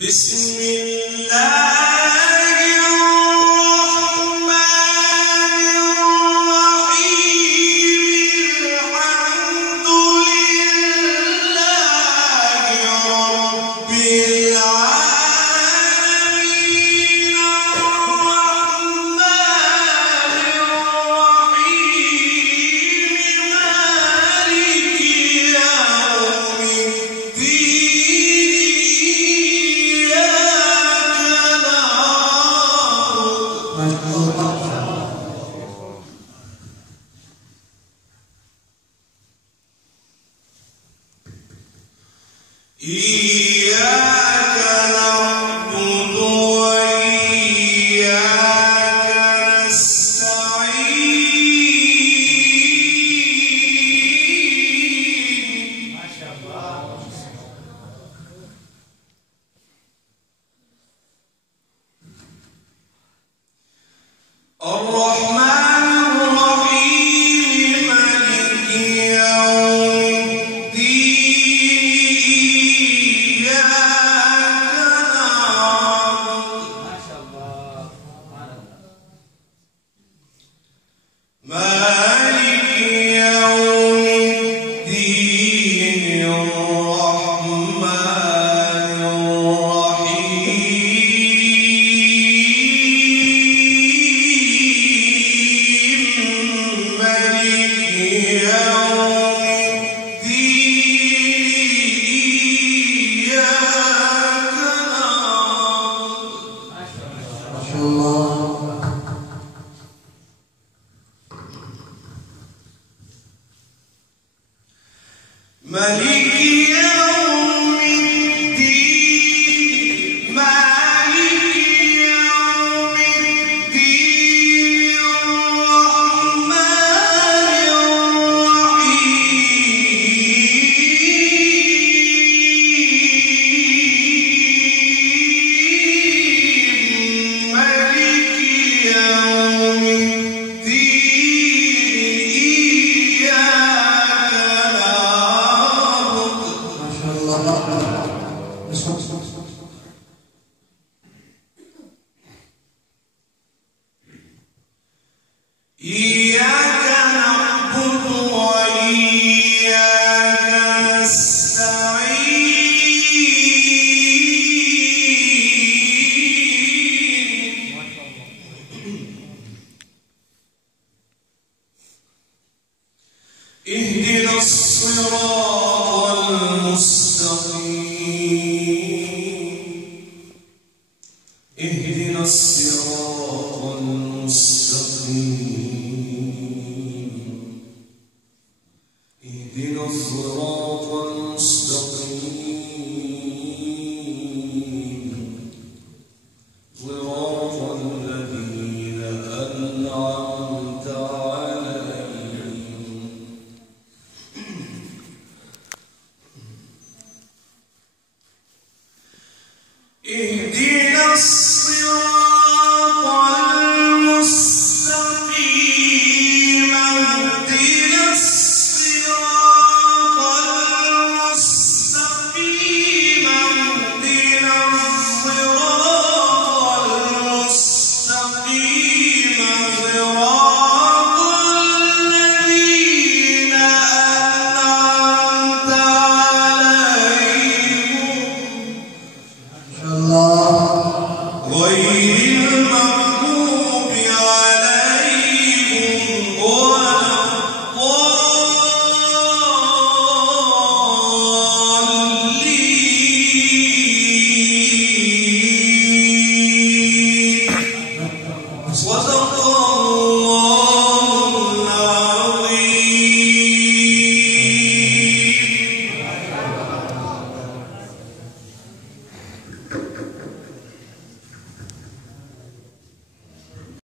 بسم الله إياك نعبد وإياك نستعين ما شاء الله الرحمن الرحيم مالك يوم الدين مالك يوم الدين الرحمن الرحيم مالك يوم الدين إياك نعبد ما شاء الله مالك يوم الدين مالك يوم الدين الرحمن الرحيم مالك يوم الدين إياك نعبد وإياك نستعين اهدنا الصراط المستقيم اهدنا الصراط المستقيم اهدنا الصراط المستقيم صراط الذين أنعمت عليهم اهدنا الصراط